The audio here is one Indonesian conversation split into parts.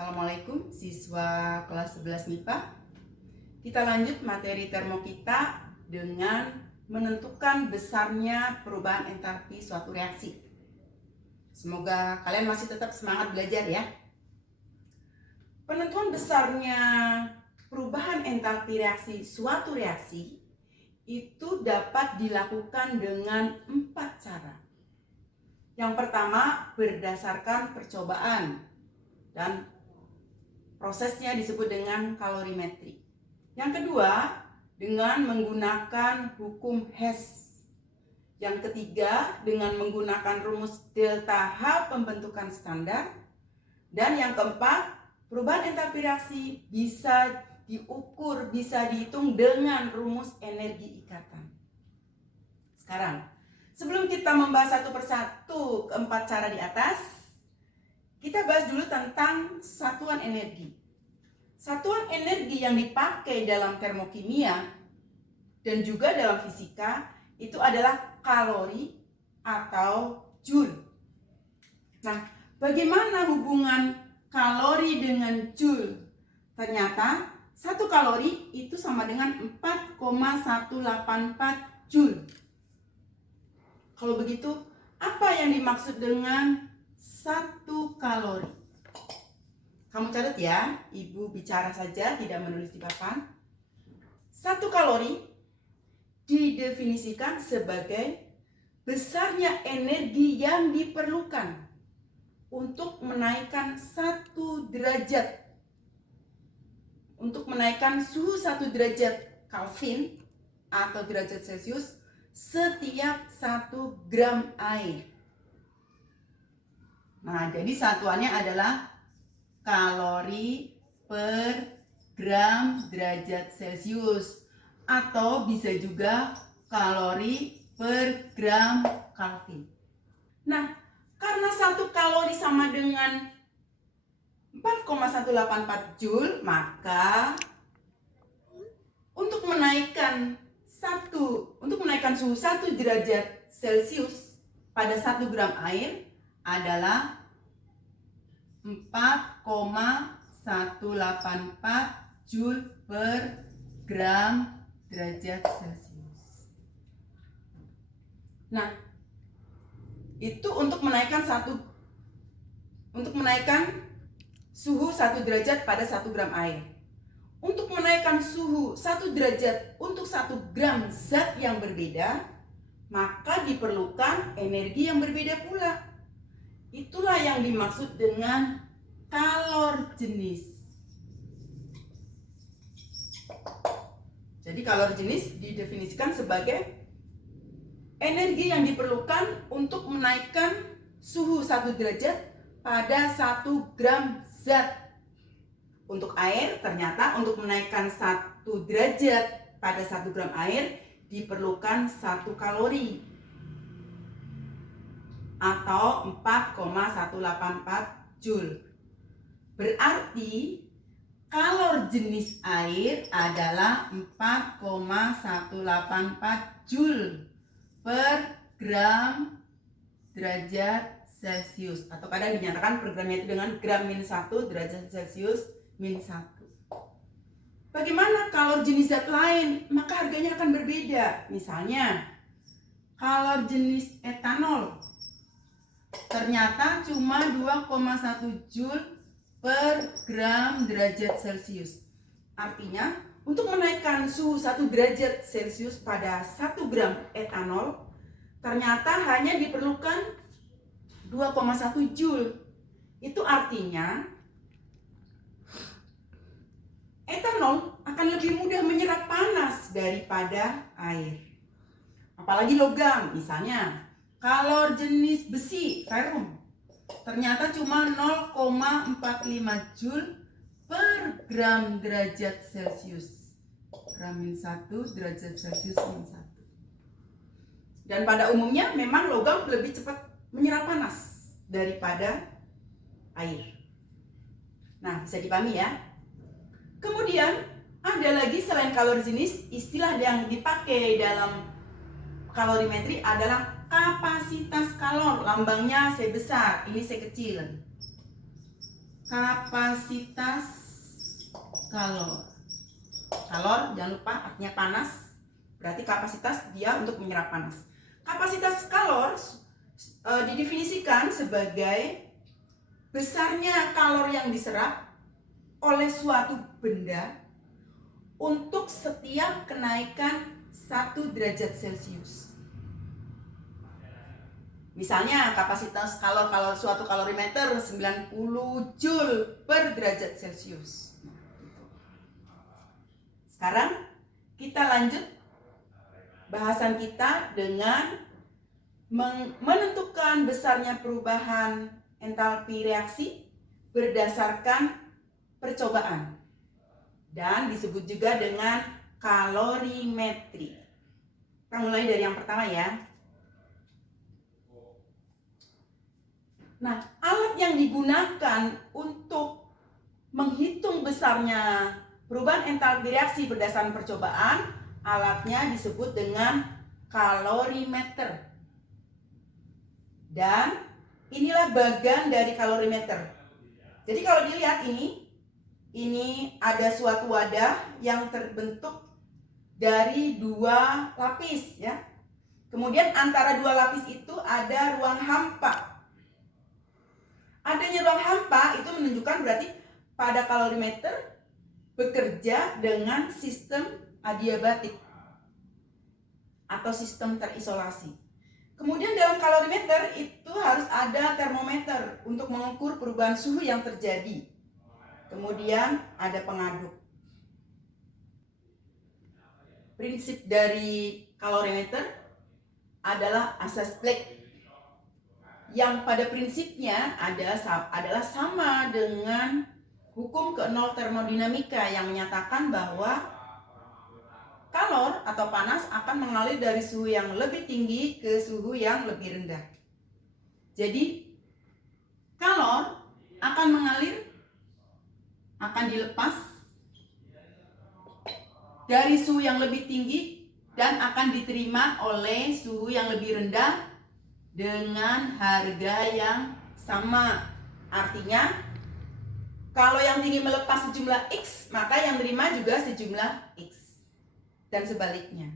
Assalamualaikum siswa kelas 11 MIPA. Kita lanjut materi termo kita dengan menentukan besarnya perubahan entalpi suatu reaksi. Semoga kalian masih tetap semangat belajar ya. Penentuan besarnya perubahan entalpi reaksi suatu reaksi itu dapat dilakukan dengan 4 cara. Yang pertama, berdasarkan percobaan dan prosesnya disebut dengan kalorimetri. Yang kedua, dengan menggunakan hukum Hess. Yang ketiga, dengan menggunakan rumus delta H pembentukan standar. Dan yang keempat, perubahan entalpi reaksi bisa diukur, bisa dihitung dengan rumus energi ikatan. Sekarang, sebelum kita membahas satu persatu keempat cara di atas, kita bahas dulu tentang satuan energi. Satuan energi yang dipakai dalam termokimia dan juga dalam fisika itu adalah kalori atau joule. Nah, bagaimana hubungan kalori dengan joule? Ternyata 1 kalori itu sama dengan 4,184 joule. Kalau begitu, apa yang dimaksud dengan 1 kalori? Kamu catat ya, ibu bicara saja, tidak menulis di papan. 1 kalori didefinisikan sebagai besarnya energi yang diperlukan untuk menaikkan 1 derajat. Untuk menaikkan suhu 1 derajat Kelvin atau derajat Celcius setiap 1 gram air. Nah, jadi satuannya adalah kalori per gram derajat Celcius atau bisa juga kalori per gram Kelvin. Nah, karena 1 kalori sama dengan 4,184 joule, maka untuk menaikkan suhu 1 derajat Celcius pada 1 gram air adalah 4,184 joule per gram derajat Celcius. Nah, itu untuk menaikkan suhu 1 derajat pada 1 gram air. Untuk menaikkan suhu 1 derajat untuk 1 gram zat yang berbeda, maka diperlukan energi yang berbeda pula. Itulah yang dimaksud dengan kalor jenis. Jadi kalor jenis didefinisikan sebagai energi yang diperlukan untuk menaikkan suhu 1 derajat pada 1 gram zat. Untuk air, ternyata untuk menaikkan 1 derajat pada 1 gram air diperlukan 1 kalori atau 4,184 joule. Berarti kalor jenis air adalah 4,184 joule per gram derajat Celcius, atau kadang dinyatakan per gramnya itu dengan gram -1 derajat Celcius -1. Bagaimana kalor jenis zat lain? Maka harganya akan berbeda. Misalnya kalor jenis etanol ternyata cuma 2,1 joule per gram derajat Celcius. Artinya, untuk menaikkan suhu 1 derajat Celcius pada 1 gram etanol, ternyata hanya diperlukan 2,1 joule. Itu artinya, etanol akan lebih mudah menyerap panas daripada air. Apalagi logam, misalnya kalor jenis besi, ferrum, ternyata cuma 0,45 joule per gram derajat Celcius. Gram -1 derajat Celcius -1. Dan pada umumnya memang logam lebih cepat menyerap panas daripada air. Nah, bisa dipahami ya. Kemudian ada lagi selain kalori jenis, istilah yang dipakai dalam kalorimetri adalah kapasitas kalor. Lambangnya C besar, ini C kecil. kapasitas kalor. Kalor jangan lupa artinya panas, berarti kapasitas dia untuk menyerap panas. Kapasitas kalor didefinisikan sebagai besarnya kalor yang diserap oleh suatu benda untuk setiap kenaikan 1 derajat Celcius. Misalnya kapasitas kalor suatu kalorimeter 90 Joule per derajat Celcius. Sekarang kita lanjut bahasan kita dengan menentukan besarnya perubahan entalpi reaksi berdasarkan percobaan dan disebut juga dengan kalorimetri. Kita mulai dari yang pertama ya. Nah, alat yang digunakan untuk menghitung besarnya perubahan entalpi reaksi berdasarkan percobaan, alatnya disebut dengan kalorimeter. Dan inilah bagan dari kalorimeter. Jadi kalau dilihat ini ada suatu wadah yang terbentuk dari 2 lapis ya. Kemudian antara 2 lapis itu ada ruang hampa. Adanya ruang hampa itu menunjukkan berarti pada kalorimeter bekerja dengan sistem adiabatik atau sistem terisolasi. Kemudian dalam kalorimeter itu harus ada termometer untuk mengukur perubahan suhu yang terjadi. Kemudian ada pengaduk. Prinsip dari kalorimeter adalah asas Planck, yang pada prinsipnya adalah sama dengan hukum ke-0 termodinamika yang menyatakan bahwa kalor atau panas akan mengalir dari suhu yang lebih tinggi ke suhu yang lebih rendah. Jadi kalor akan mengalir, akan dilepas dari suhu yang lebih tinggi dan akan diterima oleh suhu yang lebih rendah dengan harga yang sama. Artinya kalau yang tinggi melepas sejumlah X, maka yang terima juga sejumlah X. Dan sebaliknya.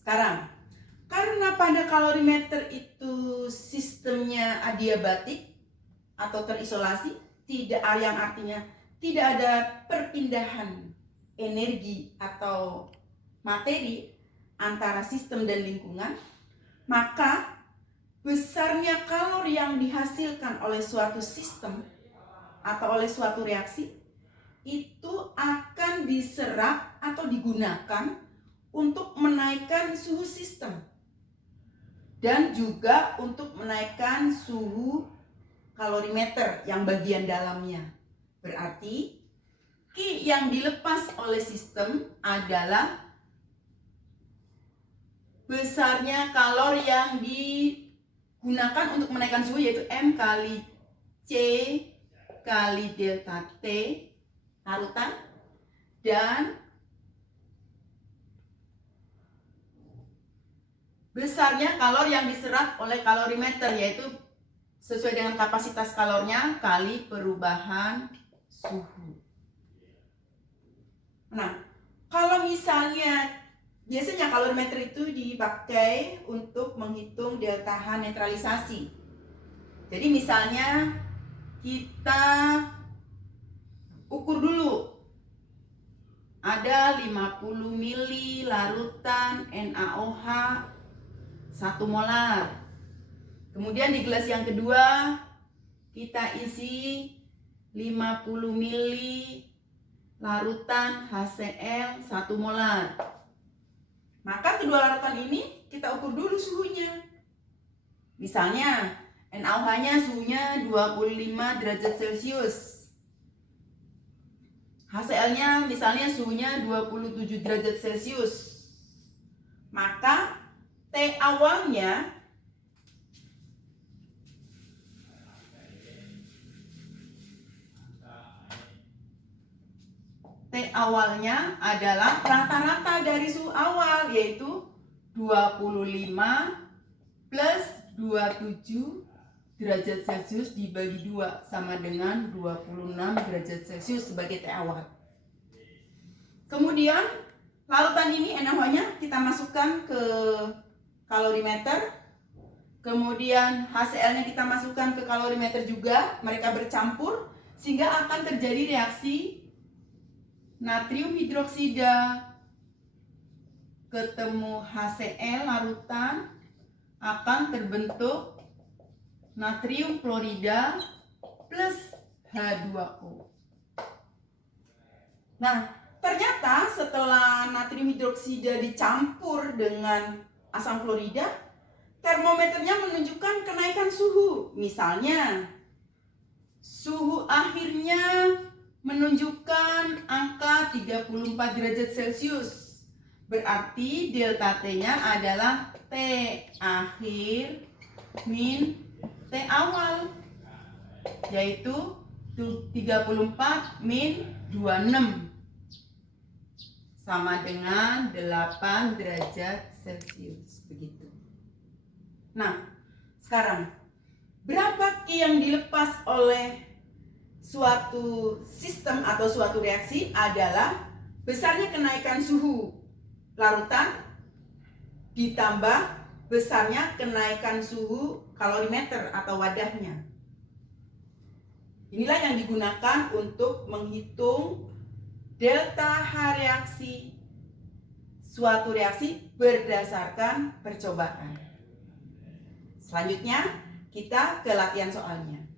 Sekarang, karena pada kalorimeter itu sistemnya adiabatik atau terisolasi, yang artinya tidak ada perpindahan energi atau materi antara sistem dan lingkungan, maka besarnya kalor yang dihasilkan oleh suatu sistem atau oleh suatu reaksi itu akan diserap atau digunakan untuk menaikkan suhu sistem dan juga untuk menaikkan suhu kalorimeter yang bagian dalamnya. Berarti Q yang dilepas oleh sistem adalah besarnya kalor yang digunakan untuk menaikkan suhu, yaitu M kali C kali delta T larutan, dan besarnya kalor yang diserap oleh kalorimeter, yaitu sesuai dengan kapasitas kalornya kali perubahan suhu. Nah, kalau misalnya biasanya kalorimeter itu dipakai untuk menghitung delta H netralisasi. Jadi misalnya kita ukur dulu, ada 50 mili larutan NaOH 1 molar. Kemudian di gelas yang kedua kita isi 50 mili larutan HCl 1 molar. Maka kedua larutan ini kita ukur dulu suhunya. Misalnya NaOH-nya suhunya 25 derajat Celcius. HCl-nya misalnya suhunya 27 derajat Celcius. Maka T awalnya adalah rata-rata dari suhu awal, yaitu 25 plus 27 derajat Celcius dibagi 2 sama dengan 26 derajat Celcius sebagai T awal. Kemudian larutan ini NaOH-nya kita masukkan ke kalorimeter. Kemudian HCl-nya kita masukkan ke kalorimeter juga. Mereka bercampur sehingga akan terjadi reaksi natrium hidroksida ketemu HCl larutan, akan terbentuk natrium klorida plus H2O. Nah, ternyata setelah natrium hidroksida dicampur dengan asam klorida, termometernya menunjukkan kenaikan suhu. Misalnya, suhu akhirnya menunjukkan angka 34 derajat Celcius. Berarti delta T-nya adalah T akhir min T awal, yaitu 34 min 26 sama dengan 8 derajat Celcius. Begitu. Nah, sekarang berapa Ki yang dilepas oleh suatu sistem atau suatu reaksi adalah besarnya kenaikan suhu larutan ditambah besarnya kenaikan suhu kalorimeter atau wadahnya. Inilah yang digunakan untuk menghitung delta H reaksi suatu reaksi berdasarkan percobaan. Selanjutnya kita ke latihan soalnya.